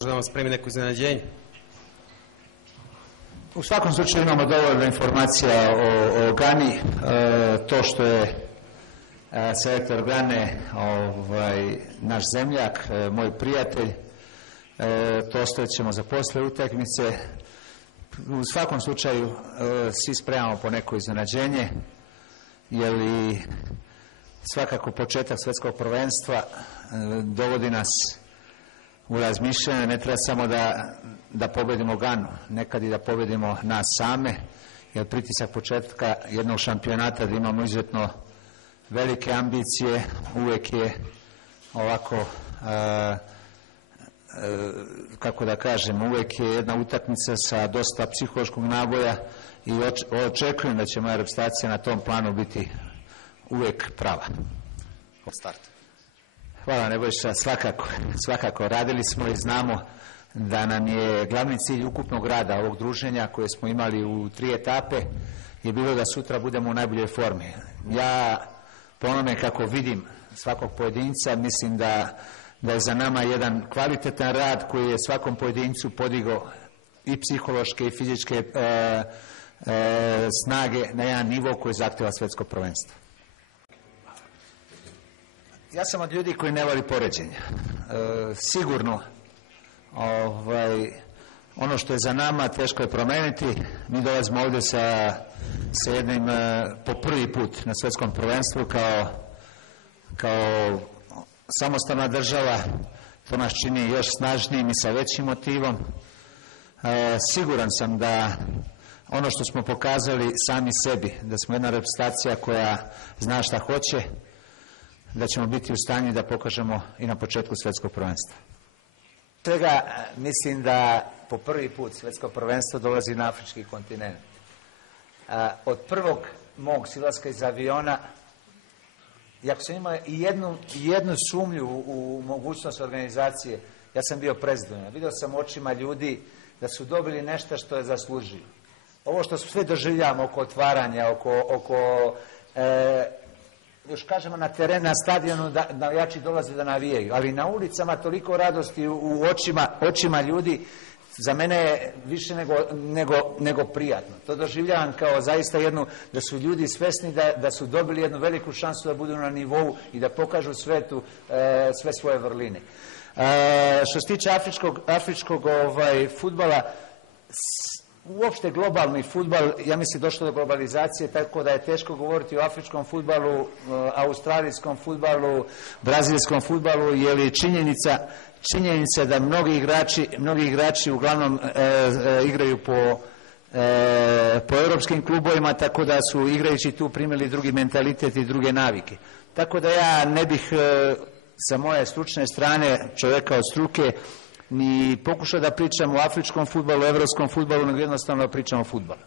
Da vam spremi neko iznenađenje? U svakom slučaju imamo dovoljno informacija o Gani. To što je selektor Gane naš zemljak, moj prijatelj, to ostavit ćemo za posle utakmice. U svakom slučaju svi spremamo po neko iznenađenje, jer i svakako početak svjetskog prvenstva dovodi nas u razmišljanje. Ne treba samo da pobedimo Ganu, nekad i da pobedimo nas same, jer pritisak početka jednog šampionata da imamo izuzetno velike ambicije uvijek je ovako, kako da kažem, uvijek je jedna utakmica sa dosta psihološkog naboja i očekujem da će moja reprezentacija na tom planu biti uvijek prava. Start. Hvala Nebojša, svakako radili smo i znamo da nam je glavni cilj ukupnog rada ovog druženja koje smo imali u 3 etape je bilo da sutra budemo u najboljoj formi. Ja po onome kako vidim svakog pojedinca mislim da je za nama jedan kvalitetan rad koji je svakom pojedincu podigao i psihološke i fizičke snage na jedan nivo koji zahtjeva svjetsko prvenstvo. Ja sam od ljudi koji ne voli poređenja. Sigurno ono što je za nama teško je promeniti. Mi dolazimo ovdje sa jednim po prvi put na svjetskom prvenstvu kao samostalna država. To nas čini još snažnijim i sa većim motivom. Siguran sam da ono što smo pokazali sami sebi, da smo jedna reprezentacija koja zna šta hoće, da ćemo biti u stanju da pokažemo i na početku svjetskog prvenstva. Svega mislim da po prvi put svjetsko prvenstvo dolazi na afrički kontinent. Od prvog mog silaska iz aviona, iako sam imao i jednu sumnju u mogućnost organizacije, ja sam bio prezadovoljan. Vidio sam očima ljudi da su dobili nešto što je zaslužio. Ovo što sve doživljavamo oko otvaranja, oko još kažemo na terenu, na stadionu da navijači dolaze da navijaju, ali na ulicama toliko radosti u očima ljudi, za mene je više nego prijatno. To doživljavam kao zaista da su ljudi svesni da su dobili jednu veliku šansu da budu na nivou i da pokažu svetu sve svoje vrline. Što se tiče afričkog fudbala, uopšte globalni fudbal, ja mislim došlo do globalizacije, tako da je teško govoriti o afričkom fudbalu, australijskom fudbalu, brazilskom fudbalu, jer je činjenica da mnogi igrači uglavnom igraju po europskim klubovima, tako da su igrajući tu primili drugi mentalitet i druge navike. Tako da ja ne bih sa moje stručne strane, čovjeka od struke, ni pokušao da pričam o afričkom fudbalu, evropskom fudbalu, nego jednostavno pričam o fudbalu.